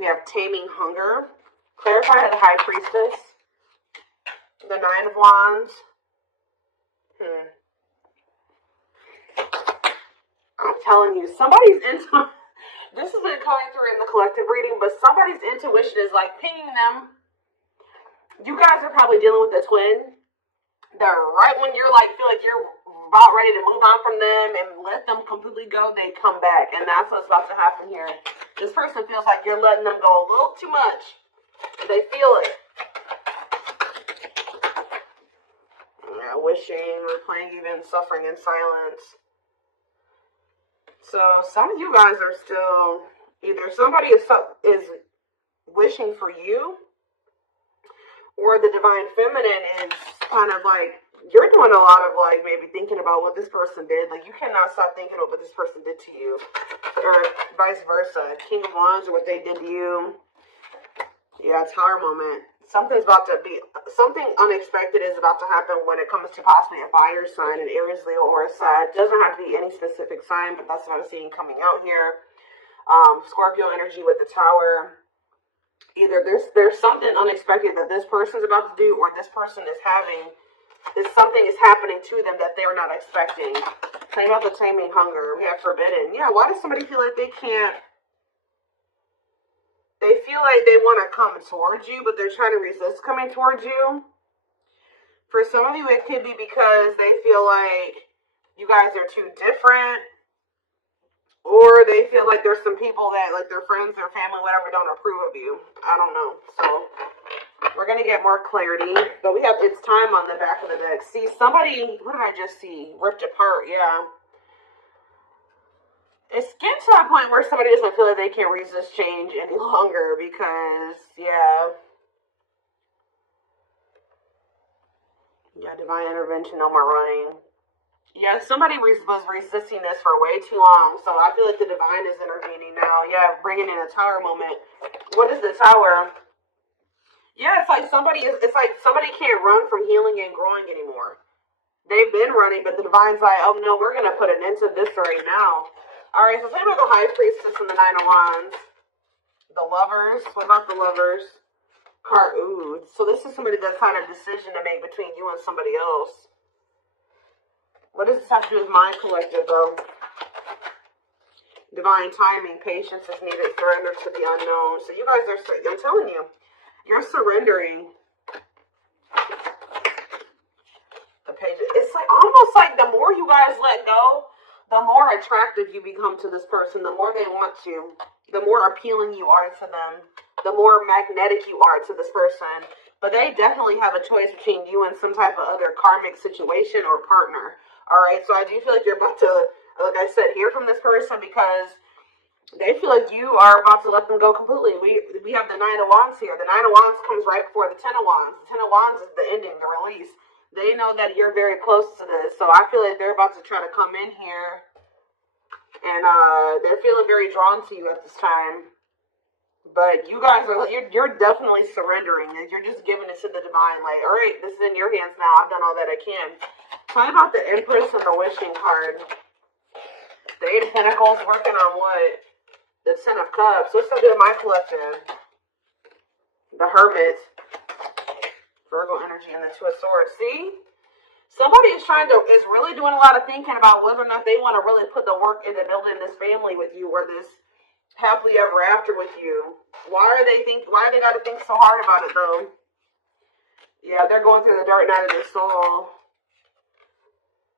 We have taming hunger. Clarify to the High Priestess. The Nine of Wands. I'm telling you, somebody's into... This has been coming through in the collective reading, but somebody's intuition is like pinging them. You guys are probably dealing with a twin. They're right when you're like, feel like you're about ready to move on from them and let them completely go, they come back. And that's what's about to happen here. This person feels like you're letting them go a little too much. They feel it. Yeah, wishing, replaying, even suffering in silence. So some of you guys are still, either somebody is wishing for you, or the divine feminine is kind of like, you're doing a lot of like maybe thinking about what this person did. Like you cannot stop thinking about what this person did to you, or vice versa. King of Wands, or what they did to you. Yeah, Tower moment. Something unexpected is about to happen when it comes to possibly a fire sign, an Aries, Leo, or a Sag. Doesn't have to be any specific sign, but that's what I'm seeing coming out here. Scorpio energy with the Tower. Either there's something unexpected that this person's about to do, or this person is having, something is happening to them that they're not expecting. Talking about the taming hunger. We have forbidden. Yeah, why does somebody feel like they can't? They feel like they want to come towards you, but they're trying to resist coming towards you. For some of you, it could be because they feel like you guys are too different. Or they feel like there's some people that, like their friends, their family, whatever, don't approve of you. I don't know. So, we're going to get more clarity. But we have It's Time on the back of the deck. See, somebody, what did I just see? Ripped apart, yeah. It's getting to that point where somebody doesn't feel like they can resist change any longer because, yeah. Yeah, divine intervention, no more running. Yeah, somebody was resisting this for way too long, so I feel like the divine is intervening now. Yeah, bringing in a Tower moment. What is the Tower? Yeah, it's like somebody can't run from healing and growing anymore. They've been running, but the divine's like, oh no, we're going to put an end to this right now. All right, so think about the High Priestess and the Nine of Wands. The Lovers. What about the Lovers? Card. Ooh. So this is somebody that's had a decision to make between you and somebody else. What does this have to do with my collective, though? Divine timing. Patience is needed. Surrender to the unknown. So you guys are, I'm telling you, you're surrendering. The page. It's like almost like the more you guys let go, the more attractive you become to this person, the more they want you, the more appealing you are to them, the more magnetic you are to this person. But they definitely have a choice between you and some type of other karmic situation or partner. All right, so I do feel like you're about to, like I said, hear from this person because they feel like you are about to let them go completely. We have the Nine of Wands here. The Nine of Wands comes right before the Ten of Wands. The Ten of Wands is the ending, the release. They know that you're very close to this, so I feel like they're about to try to come in here, and they're feeling very drawn to you at this time. But you guys are, you're definitely surrendering, and you're just giving it to the divine, like, all right, this is in your hands now. I've done all that I can. Tell me about the Empress and the Wishing card. The Eight of Pentacles working on what? The Ten of Cups. What's up with my collective? The Hermit. Virgo energy and the Two of Swords. See? Somebody is really doing a lot of thinking about whether or not they want to really put the work into building this family with you or this happily ever after with you. Why they got to think so hard about it though? Yeah, they're going through the dark night of their soul.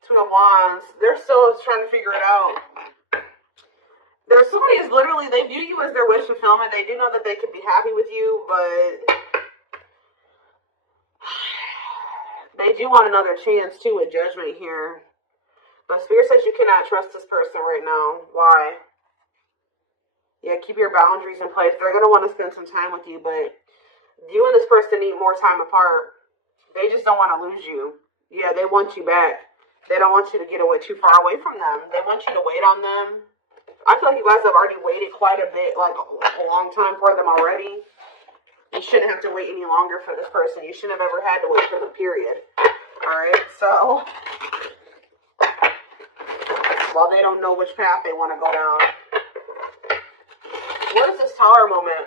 Two of Wands. They're still trying to figure it out. There's somebody is literally, they view you as their wish fulfillment. They do know that they could be happy with you, but they do want another chance, too, with Judgment here. But Spirit says you cannot trust this person right now. Why? Yeah, keep your boundaries in place. They're going to want to spend some time with you, but you and this person need more time apart. They just don't want to lose you. Yeah, they want you back. They don't want you to get away too far away from them. They want you to wait on them. I feel like you guys have already waited quite a bit, like a long time for them already. You shouldn't have to wait any longer for this person. You shouldn't have ever had to wait for them, period. Alright, so well, they don't know which path they want to go down. What is this Tower moment?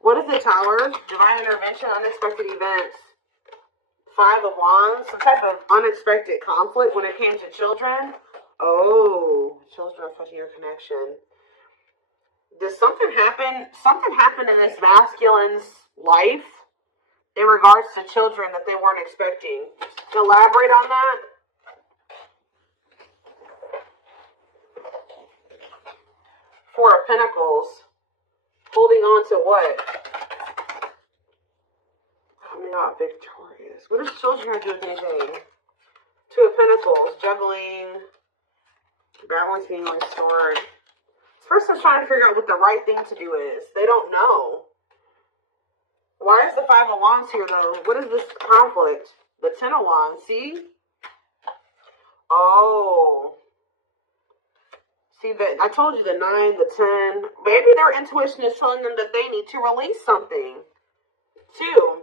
What is the Tower? Divine intervention, unexpected events. 5 of Wands, some type of unexpected conflict when it came to children. Oh, children affecting your connection. Does something happen? Something happened in this masculine's life in regards to children that they weren't expecting. Elaborate on that. Four of Pentacles. Holding on to what? Coming out victorious. What does children have to do with anything? 2 of Pentacles. Juggling. Balance being restored. This person's trying to figure out what the right thing to do is. They don't know. Why is the 5 of Wands here, though? What is this conflict? The 10 of Wands. See? Oh. See, that I told you the 9, the 10. Maybe their intuition is telling them that they need to release something. 2.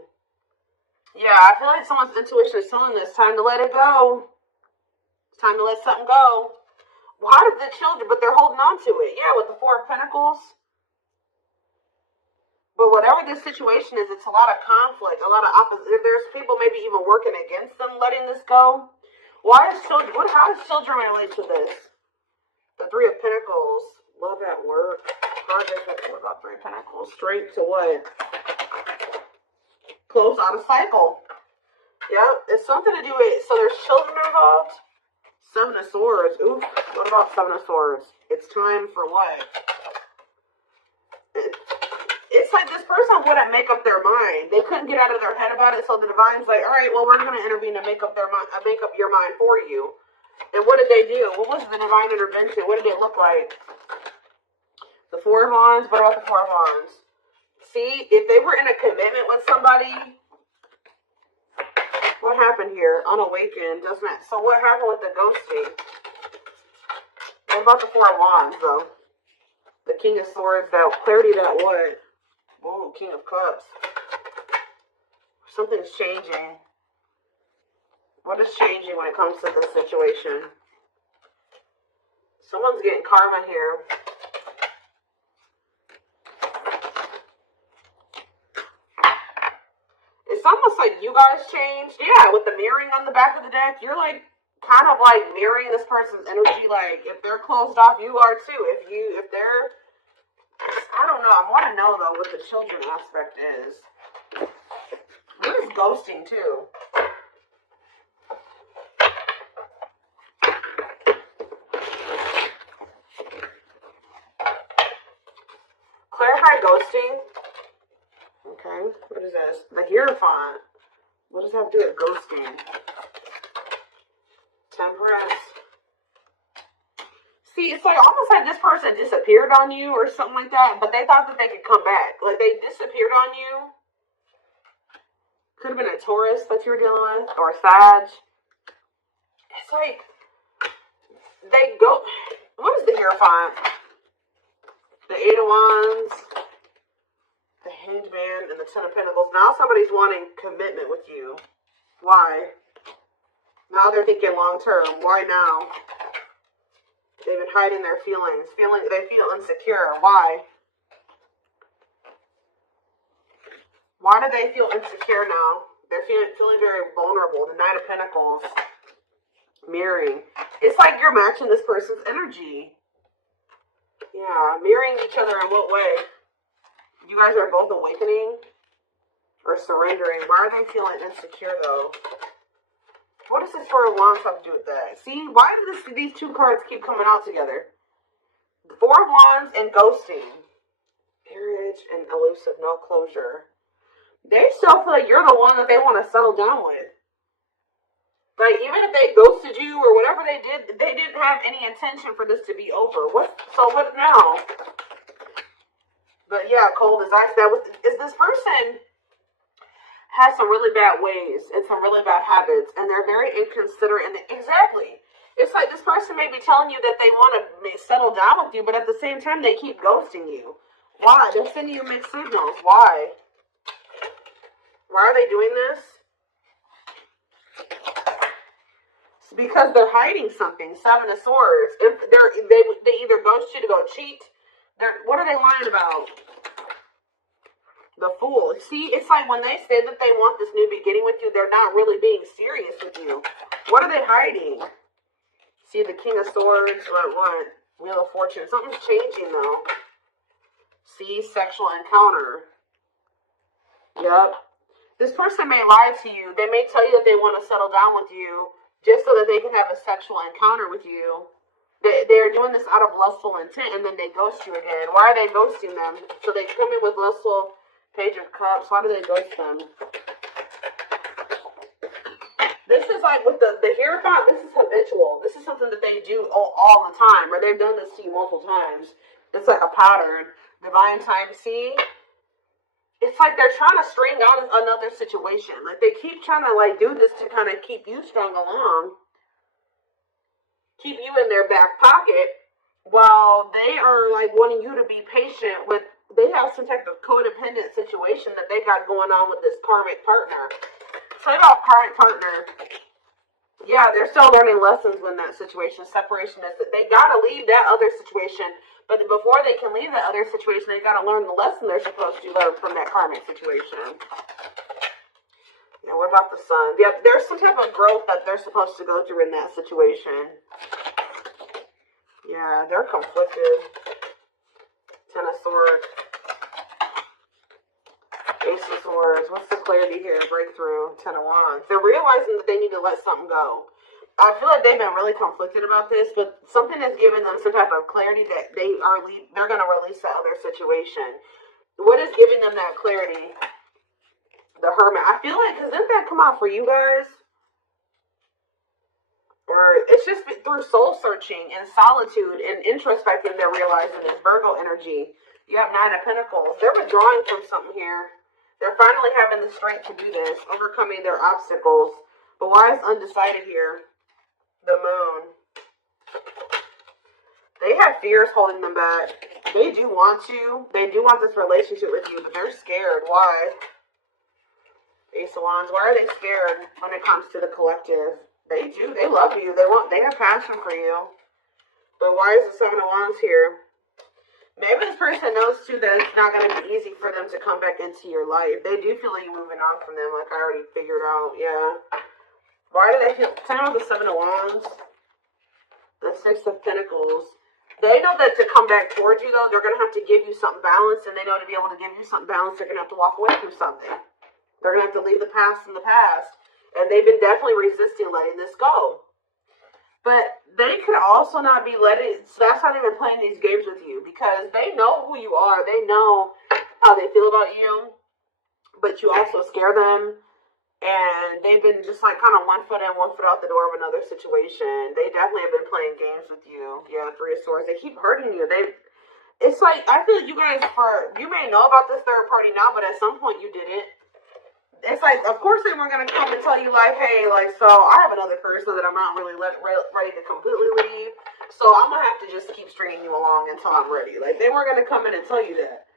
Yeah, I feel like someone's intuition is telling them it's time to let it go. It's time to let something go. Well, how did the children, but they're holding on to it. Yeah, with the 4 of Pentacles. But whatever this situation is, it's a lot of conflict, a lot of opposition. There's people maybe even working against them letting this go. Why is children, how does children relate to this? The 3 of Pentacles. Love at work. Project. What about 3 of Pentacles? Straight to what? Close out a cycle. Yep. It's something to do with, so there's children involved. 7 of Swords. Ooh. What about 7 of Swords? It's time for what? It's like this person wouldn't make up their mind. They couldn't get out of their head about it, so the divine's like, all right, well, we're going to intervene and make up your mind for you. And what did they do? What was the divine intervention? What did it look like? The 4 of Wands. What about the 4 of Wands? See, if they were in a commitment with somebody, what happened here? Unawakened, doesn't it? So what happened with the ghosting? What about the 4 of Wands, though? The King of Swords, that clarity, that what? Oh, King of Cups. Something's changing. What is changing when it comes to this situation? Someone's getting karma here. It's almost like you guys changed. Yeah, with the mirroring on the back of the deck, you're like kind of like mirroring this person's energy. Like if they're closed off, you are too. If they're, I don't know. I want to know though what the children aspect is. What is ghosting too? Clarify ghosting. Okay, what is this? The Hierophant. What does that have to do with ghosting? Temperance. See, it's like almost like this person disappeared on you or something like that, but they thought that they could come back. Like they disappeared on you. Could have been a Taurus that you were dealing with, or a Sag. It's like they go. What is the Hierophant? The 8 of Wands, the Hanged Man, and the 10 of Pentacles. Now somebody's wanting commitment with you. Why? Now they're thinking long term. Why now? They've been hiding their feelings. They feel insecure. Why? Why do they feel insecure now? They're feeling very vulnerable. The Knight of Pentacles. Mirroring. It's like you're matching this person's energy. Yeah, mirroring each other in what way? You guys are both awakening or surrendering. Why are they feeling insecure though? What does this 4 of Wands have to do with that? See, why do these 2 cards keep coming out together? The 4 of Wands and ghosting. Marriage and elusive, no closure. They still feel like you're the one that they want to settle down with. Like, even if they ghosted you or whatever they did, they didn't have any intention for this to be over. So what now? But yeah, cold as ice. Is this person has some really bad ways and some really bad habits, and they're very inconsiderate. And exactly, it's like this person may be telling you that they want to settle down with you, but at the same time, they keep ghosting you. Why? They're sending you mixed signals. Why? Why are they doing this? Because they're hiding something. 7 of Swords. If they either ghost you to go cheat, What are they lying about? The Fool. See, it's like when they say that they want this new beginning with you, they're not really being serious with you. What are they hiding? See, the King of Swords, what? Wheel of Fortune. Something's changing, though. See, sexual encounter. Yep. This person may lie to you. They may tell you that they want to settle down with you just so that they can have a sexual encounter with you. They're doing this out of lustful intent, and then they ghost you again. Why are they ghosting them? So they come in with lustful Page of Cups. Why do they ghost them? This is like with the Hierophant, this is habitual. This is something that they do all the time, or they've done this to you multiple times. It's like a pattern. Divine time, see? It's like they're trying to string out another situation. Like they keep trying to like do this to kind of keep you strung along. Keep you in their back pocket while they are like wanting you to be patient with. They have some type of codependent situation that they got going on with this karmic partner. Say about karmic partner. Yeah, they're still learning lessons in that situation. Separation is that they got to leave that other situation. But before they can leave that other situation, they got to learn the lesson they're supposed to learn from that karmic situation. Now, what about the Sun? Yeah, there's some type of growth that they're supposed to go through in that situation. Yeah, they're conflicted. Ten of Swords. Ace of Swords. What's the clarity here? Breakthrough. Ten of Wands. They're realizing that they need to let something go. I feel like they've been really conflicted about this, but something has given them some type of clarity that they're going to release that other situation. What is giving them that clarity? The Hermit. I feel like, because didn't that come out for you guys? Or it's just through soul searching and solitude and introspecting they're realizing this Virgo energy. You have Nine of Pentacles. They're withdrawing from something here. They're finally having the strength to do this, overcoming their obstacles. But why is undecided here? The Moon. They have fears holding them back. They do want you. They do want this relationship with you, but they're scared. Why? Ace of Wands. Why are they scared when it comes to the collective? They do. They love you. They have passion for you. But why is the Seven of Wands here? Maybe this person knows too that it's not going to be easy for them to come back into your life. They do feel like you're moving on from them, like I already figured out. Yeah. Why do they feel? Tell me about the Seven of Wands. The Six of Pentacles. They know that to come back towards you, though, they're going to have to give you something balanced. And they know to be able to give you something balanced, they're going to have to walk away from something. They're going to have to leave the past in the past. And they've been definitely resisting letting this go. But they could also not be letting. So that's how they've been playing these games with you. Because they know who you are. They know how they feel about you. But you also scare them. And they've been just like kind of one foot in, one foot out the door of another situation. They definitely have been playing games with you. Yeah, Three of Swords. They keep hurting you. It's like, I feel like you guys, you may know about this third party now, but at some point you didn't. It's like, of course they weren't going to come and tell you like, hey, like, so I have another person that I'm not really ready to completely leave. So I'm going to have to just keep stringing you along until I'm ready. Like, they weren't going to come in and tell you that.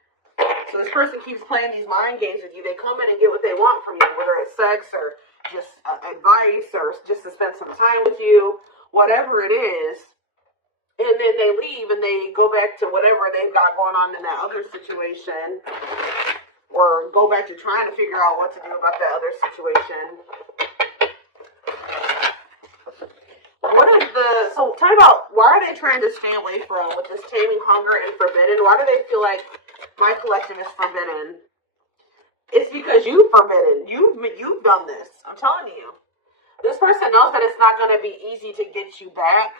So this person keeps playing these mind games with you. They come in and get what they want from you, whether it's sex or just advice or just to spend some time with you, whatever it is. And then they leave and they go back to whatever they've got going on in that other situation, or go back to trying to figure out what to do about that other situation. So tell me about, why are they trying to stay away from, with this Taming, Hunger, and Forbidden? Why do they feel like my collective is forbidden? It's because you've forbidden. You've done this. I'm telling you. This person knows that it's not going to be easy to get you back.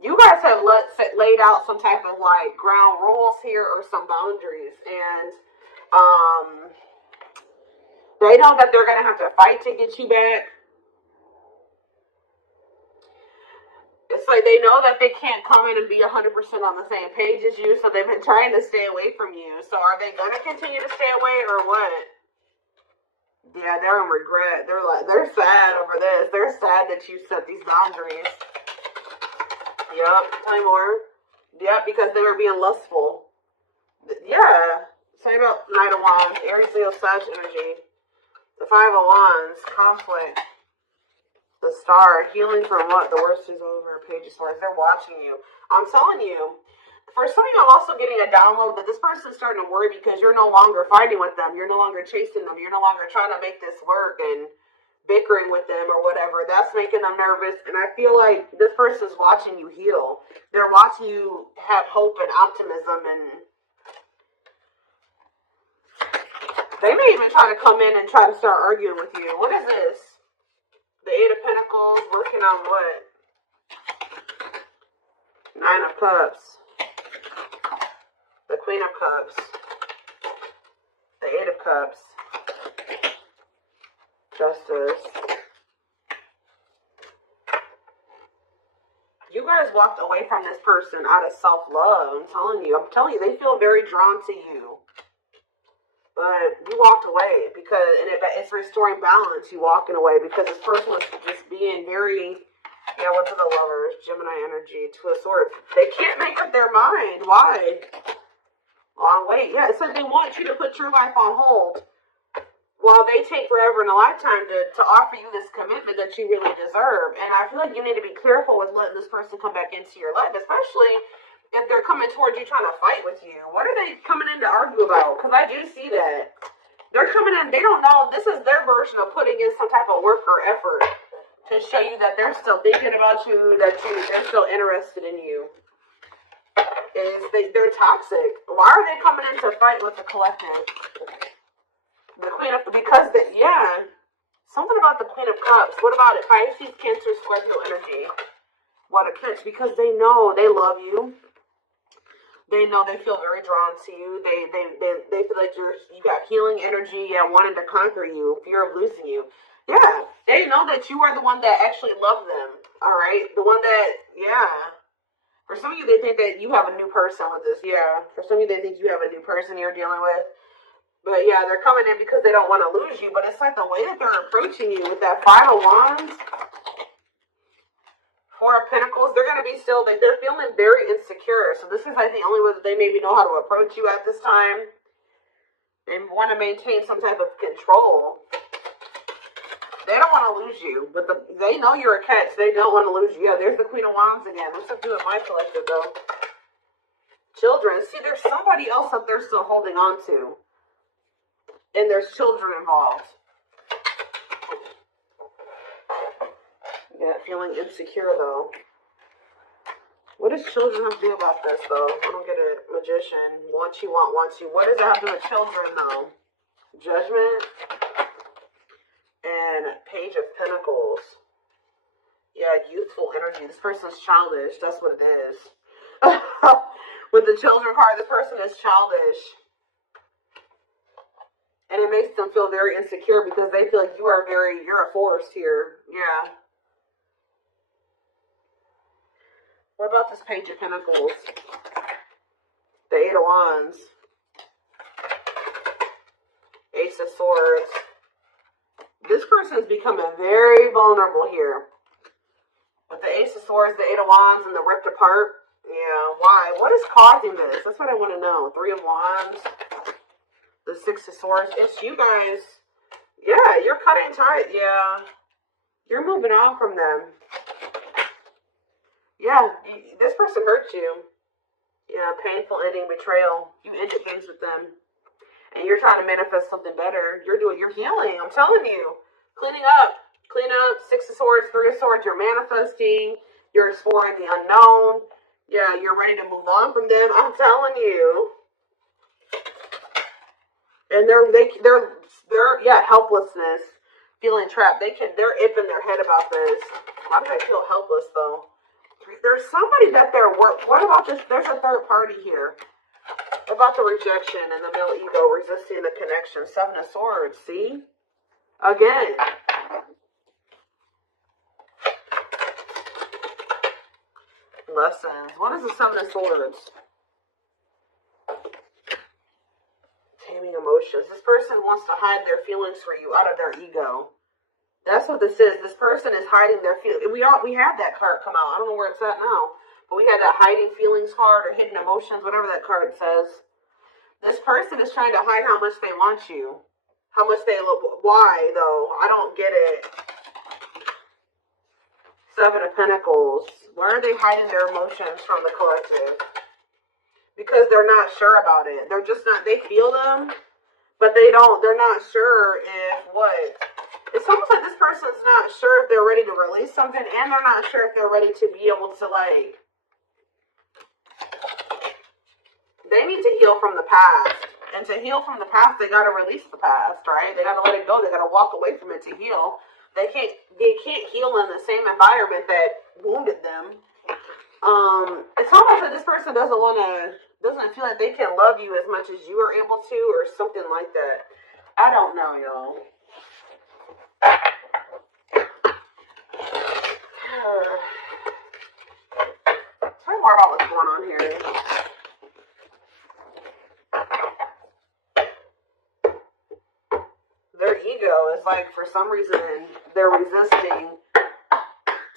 You guys have laid out some type of like ground rules here or some boundaries. And they know that they're going to have to fight to get you back. It's like they know that they can't come in and be 100% on the same page as you, so they've been trying to stay away from you. So are they going to continue to stay away or what? Yeah, they're in regret. They're sad over this. They're sad that you set these boundaries. Yep, tell me more. Yeah, because they were being lustful. Yeah. Tell me about Knight of Wands, Aries, Leo, Sag energy. The Five of Wands, conflict. The Star, healing from what? The worst is over. Page of Swords. They're watching you. I'm telling you, For some of you, I'm also getting a download that this person's starting to worry because you're no longer fighting with them. You're no longer chasing them. You're no longer trying to make this work and bickering with them or whatever. That's making them nervous. And I feel like this person's watching you heal. They're watching you have hope and optimism, and they may even try to come in and try to start arguing with you. What is this? The Eight of Pentacles, working on what? Nine of Cups. The Queen of Cups. The Eight of Cups. Justice. You guys walked away from this person out of self-love. I'm telling you, they feel very drawn to you. But you walked away because, and it's restoring balance, you walking away, because this person was just being very, yeah, what are the Lovers? Gemini energy, Two of Swords. They can't make up their mind. Why? Long wait. Yeah, it's like they want you to put your life on hold while they take forever in a lifetime to offer you this commitment that you really deserve. And I feel like you need to be careful with letting this person come back into your life, especially if they're coming towards you trying to fight with you. What are they coming in to argue about? Because I do see that. They're coming in, they don't know, this is their version of putting in some type of work or effort to show you that they're still thinking about you, that they're still interested in you. They're toxic. Why are they coming in to fight with the collective? The Queen of, because, something about the Queen of Cups. What about it? Pisces, Cancer, Scorpio energy. What a catch, because they know, they love you. They know, they feel very drawn to you. They feel like you got healing energy, wanting to conquer you, fear of losing you. Yeah, they know that you are the one that actually love them. All right, the one that, For some of you, they think that you have a new person with this. Yeah, for some of you, they think you have a new person you're dealing with. But yeah, they're coming in because they don't want to lose you. But it's like the way that they're approaching you with that Five of Wands. Four of Pentacles, they're going to be still, they're feeling very insecure. So this is like the only way that they maybe know how to approach you at this time. They want to maintain some type of control. They don't want to lose you, but they know you're a catch. They don't want to lose you. Yeah, there's the Queen of Wands again. What's up to do with my collective, though? Children. See, there's somebody else up there still holding on to. And there's children involved. Yeah, feeling insecure, though. What does children have to do about this, though? I don't get it. Magician. Want you. What does that have to do with children, though? Judgment. And Page of Pentacles. Yeah, youthful energy. This person's childish. That's what it is. With the children card, this person is childish. And it makes them feel very insecure because they feel like you're a force here. Yeah. What about this Page of Pentacles? The Eight of Wands. Ace of Swords. This person is becoming very vulnerable here. With the Ace of Swords, the Eight of Wands, and the ripped apart. Yeah, why? What is causing this? That's what I want to know. Three of Wands. The Six of Swords. It's you guys. Yeah, you're cutting tight. Yeah. You're moving on from them. Yeah, this person hurt you. Yeah, painful ending, betrayal. You ended things with them. And you're trying to manifest something better. You're healing. I'm telling you. Cleaning up. Clean up. Six of Swords, Three of Swords. You're manifesting. You're exploring the unknown. Yeah, you're ready to move on from them. I'm telling you. And they're helplessness. Feeling trapped. They're ipping their head about this. Why do they feel helpless, though? There's somebody that what about this? There's a third party here. What about the rejection and the male ego resisting the connection? Seven of Swords, see? Again. Lessons. What is the Seven of Swords? Taming emotions. This person wants to hide their feelings for you out of their ego. That's what this is. This person is hiding their feelings. We had that card come out. I don't know where it's at now. But we had that hiding feelings card or hidden emotions, whatever that card says. This person is trying to hide how much they want you. How much they love. Why, though? I don't get it. Seven of Pentacles. Why are they hiding their emotions from the collective? because they're not sure about it. They're just not, they feel them, but they're not sure if what. It's almost like this person's not sure if they're ready to release something, and they're not sure if they're ready to be able to, like, they need to heal from the past. And to heal from the past, they gotta release the past, right? They gotta let it go. They gotta walk away from it to heal. They can't heal in the same environment that wounded them. It's almost like this person doesn't feel like they can love you as much as you are able to, or something like that. I don't know, y'all. Tell me more about what's going on here. Their ego is like, for some reason, they're resisting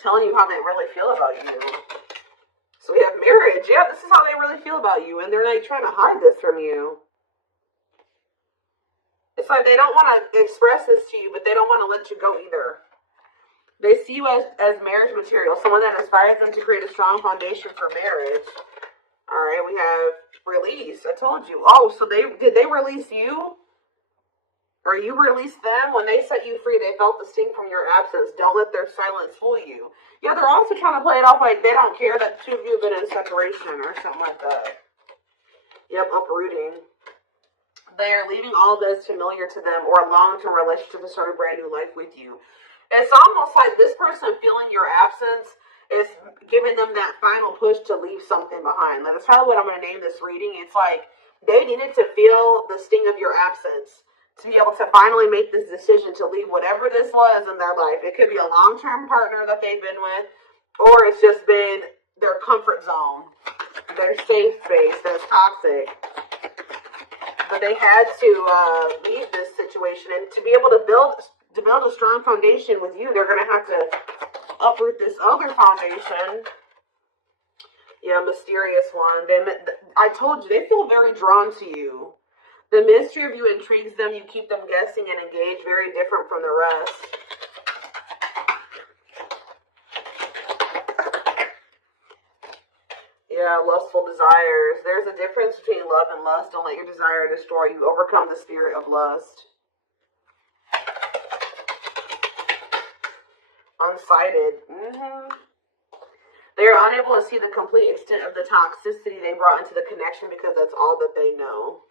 telling you how they really feel about you. So we have marriage. Yeah, this is how they really feel about you. And they're like trying to hide this from you. It's like they don't want to express this to you, but they don't want to let you go either. They see you as marriage material, someone that inspires them to create a strong foundation for marriage. All right, we have release. I told you. Oh, so did they release you? Or you released them? When they set you free, they felt the sting from your absence. Don't let their silence fool you. Yeah, they're also trying to play it off like they don't care that the two of you have been in separation or something like that. Yep, uprooting. They are leaving all that's familiar to them or a long-term relationship to start a brand new life with you. It's almost like this person feeling your absence is giving them that final push to leave something behind. Like, that's probably what I'm going to name this reading. It's like they needed to feel the sting of your absence to be able to finally make this decision to leave whatever this was in their life. It could be a long-term partner that they've been with, or it's just been their comfort zone, their safe space that's toxic. But they had to leave this situation, and to be able to build a strong foundation with you, they're going to have to uproot this other foundation. Yeah, mysterious one. I told you, they feel very drawn to you. The mystery of you intrigues them. You keep them guessing and engaged, very different from the rest. Yeah, lustful desires. There's a difference between love and lust. Don't let your desire destroy you. Overcome the spirit of lust. Unsighted. They are unable to see the complete extent of the toxicity they brought into the connection because that's all that they know.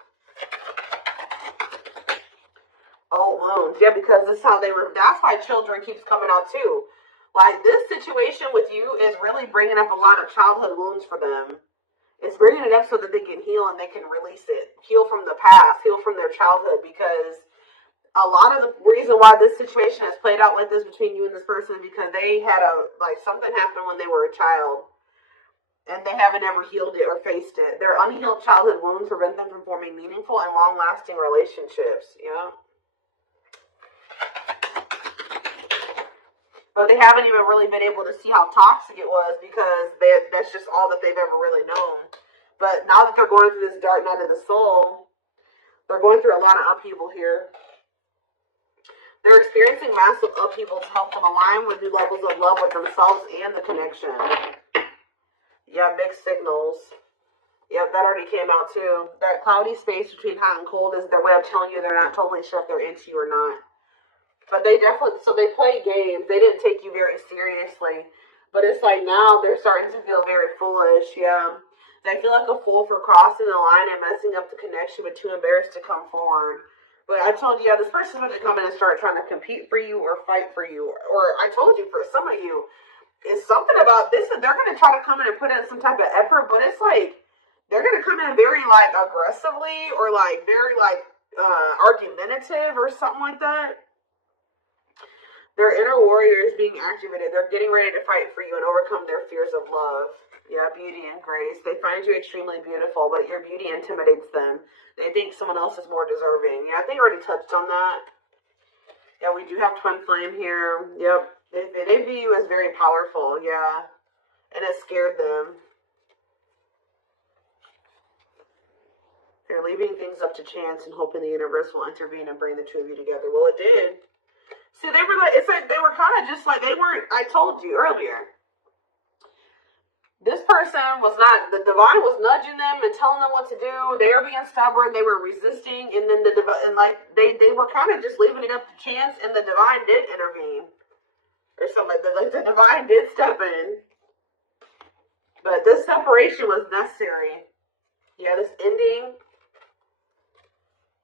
Old wounds. Yeah, because this is how they were. That's why children keeps coming out too. Like, this situation with you is really bringing up a lot of childhood wounds for them. It's bringing it up so that they can heal and they can release it. Heal from the past. Heal from their childhood, because a lot of the reason why this situation has played out like this between you and this person is because they had something happened when they were a child and they haven't ever healed it or faced it. Their unhealed childhood wounds prevent them from forming meaningful and long-lasting relationships. Yeah. But they haven't even really been able to see how toxic it was because that's just all that they've ever really known. But now that they're going through this dark night of the soul, they're going through a lot of upheaval here. They're experiencing massive upheaval to help them align with new levels of love with themselves and the connection. Yeah, mixed signals. Yep, that already came out too. That cloudy space between hot and cold is their way of telling you they're not totally sure if they're into you or not. But they definitely, so they play games. They didn't take you very seriously. But it's like now they're starting to feel very foolish, yeah. They feel like a fool for crossing the line and messing up the connection, but too embarrassed to come forward. But I told you, yeah, this person is going to come in and start trying to compete for you or fight for you. Or I told you, for some of you, it's something about this. They're going to try to come in and put in some type of effort, but it's like, they're going to come in very, like, aggressively or, like, very, like, argumentative or something like that. Their inner warrior is being activated. They're getting ready to fight for you and overcome their fears of love. Yeah, beauty and grace. They find you extremely beautiful, but your beauty intimidates them. They think someone else is more deserving. Yeah, I think I already touched on that. Yeah, we do have twin flame here. Yep. They view you as very powerful. Yeah. And it scared them. They're leaving things up to chance and hoping the universe will intervene and bring the two of you together. Well, it did. See, they were like, it's like they were kind of just like, they weren't, I told you earlier. This person was not, the divine was nudging them and telling them what to do. They were being stubborn. They were resisting. And then they were kind of just leaving it up to chance. And the divine did intervene. Or something like that. Like the divine did step in. But this separation was necessary. Yeah, this ending.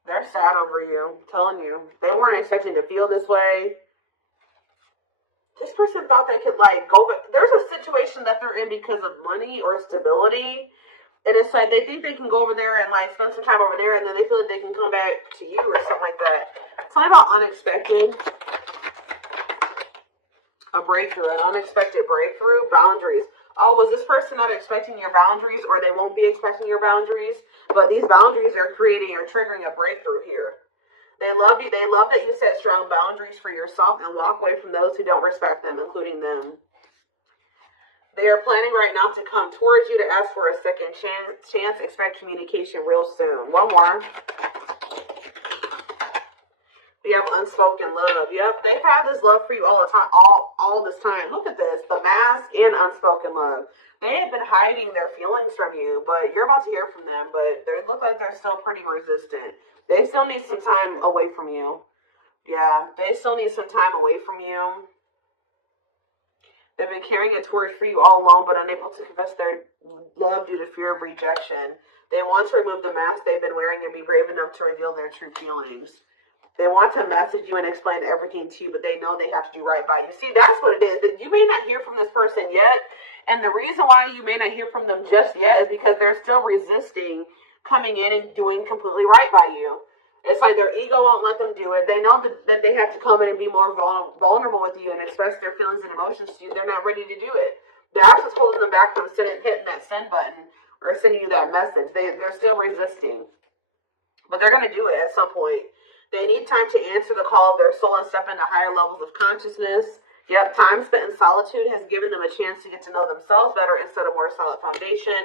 They're sad over you. I'm telling you. They weren't expecting to feel this way. This person thought they could, like, go back. There's a situation that they're in because of money or stability. And it's like they think they can go over there and, like, spend some time over there. And then they feel like they can come back to you or something like that. It's not about unexpected. A breakthrough. An unexpected breakthrough. Boundaries. Oh, was this person not expecting your boundaries? Or they won't be expecting your boundaries? But these boundaries are creating or triggering a breakthrough here. They love you. They love that you set strong boundaries for yourself and walk away from those who don't respect them, including them. They are planning right now to come towards you to ask for a second chance. Expect communication real soon. One more. We have unspoken love. Yep, they've had this love for you all the time, all this time. Look at this, the mask and unspoken love. They have been hiding their feelings from you, but you're about to hear from them. But they look like they're still pretty resistant. They still need some time away from you. Yeah, they still need some time away from you. They've been carrying a torch for you all alone, but unable to confess their love due to fear of rejection. They want to remove the mask they've been wearing and be brave enough to reveal their true feelings. They want to message you and explain everything to you, but they know they have to do right by you. See, that's what it is. You may not hear from this person yet, and the reason why you may not hear from them just yet is because they're still resisting coming in and doing completely right by you. It's like their ego won't let them do it. They know that they have to come in and be more vulnerable with you and express their feelings and emotions to you. They're not ready to do it. That's what's holding them back from hitting that send button or sending you that message. They're still resisting. But they're going to do it at some point. They need time to answer the call of their soul and step into higher levels of consciousness. Yep, time spent in solitude has given them a chance to get to know themselves better instead of more solid foundation.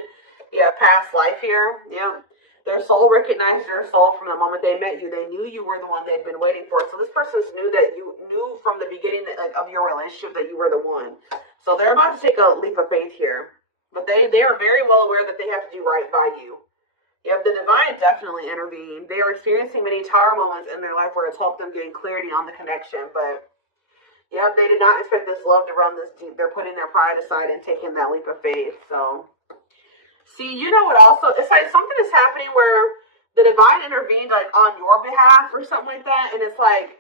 Yeah, past life here. Yeah. Their soul recognized their soul from the moment they met you. They knew you were the one they'd been waiting for. So this person knew that you knew from the beginning that, like, of your relationship that you were the one. So they're about to take a leap of faith here. But they are very well aware that they have to do right by you. Yep, the divine definitely intervened. They are experiencing many tower moments in their life where it's helped them gain clarity on the connection. But yeah, they did not expect this love to run this deep. They're putting their pride aside and taking that leap of faith. So see, you know what also, it's like something is happening where the divine intervened, like, on your behalf or something like that, and it's like,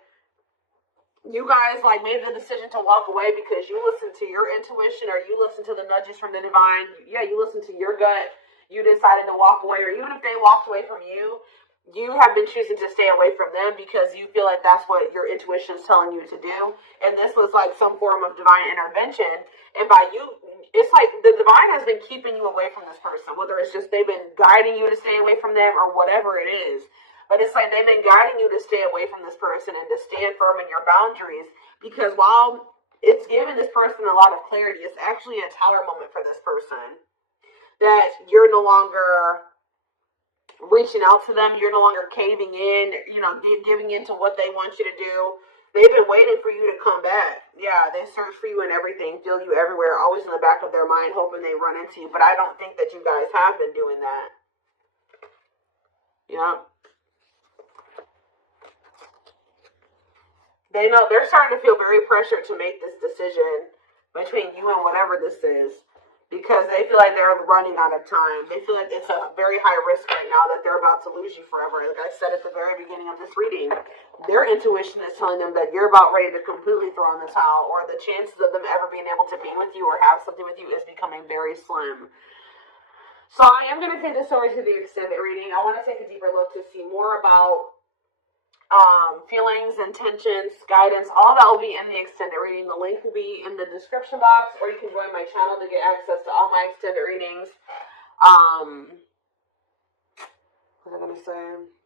you guys, like, made the decision to walk away because you listened to your intuition or you listened to the nudges from the divine. Yeah, you listened to your gut. You decided to walk away, or even if they walked away from you, you have been choosing to stay away from them because you feel like that's what your intuition is telling you to do. And this was like some form of divine intervention. And by you, it's like the divine has been keeping you away from this person, whether it's just they've been guiding you to stay away from them or whatever it is. But it's like they've been guiding you to stay away from this person and to stand firm in your boundaries, because while it's giving this person a lot of clarity, it's actually a tower moment for this person. That you're no longer reaching out to them, you're no longer caving in, giving in to what they want you to do. They've been waiting for you to come back. Yeah, they search for you and everything, feel you everywhere, always in the back of their mind, hoping they run into you. But I don't think that you guys have been doing that. Yeah. They know they're starting to feel very pressured to make this decision between you and whatever this is, because they feel like they're running out of time. They feel like it's a very high risk right now that they're about to lose you forever. Like I said at the very beginning of this reading, their intuition is telling them that you're about ready to completely throw in the towel, or the chances of them ever being able to be with you or have something with you is becoming very slim. So I am going to take this over to the extended reading. I want to take a deeper look to see more about feelings, intentions, guidance. All that will be in the extended reading. The link will be in the description box, or you can join my channel to get access to all my extended readings. What was I going to say?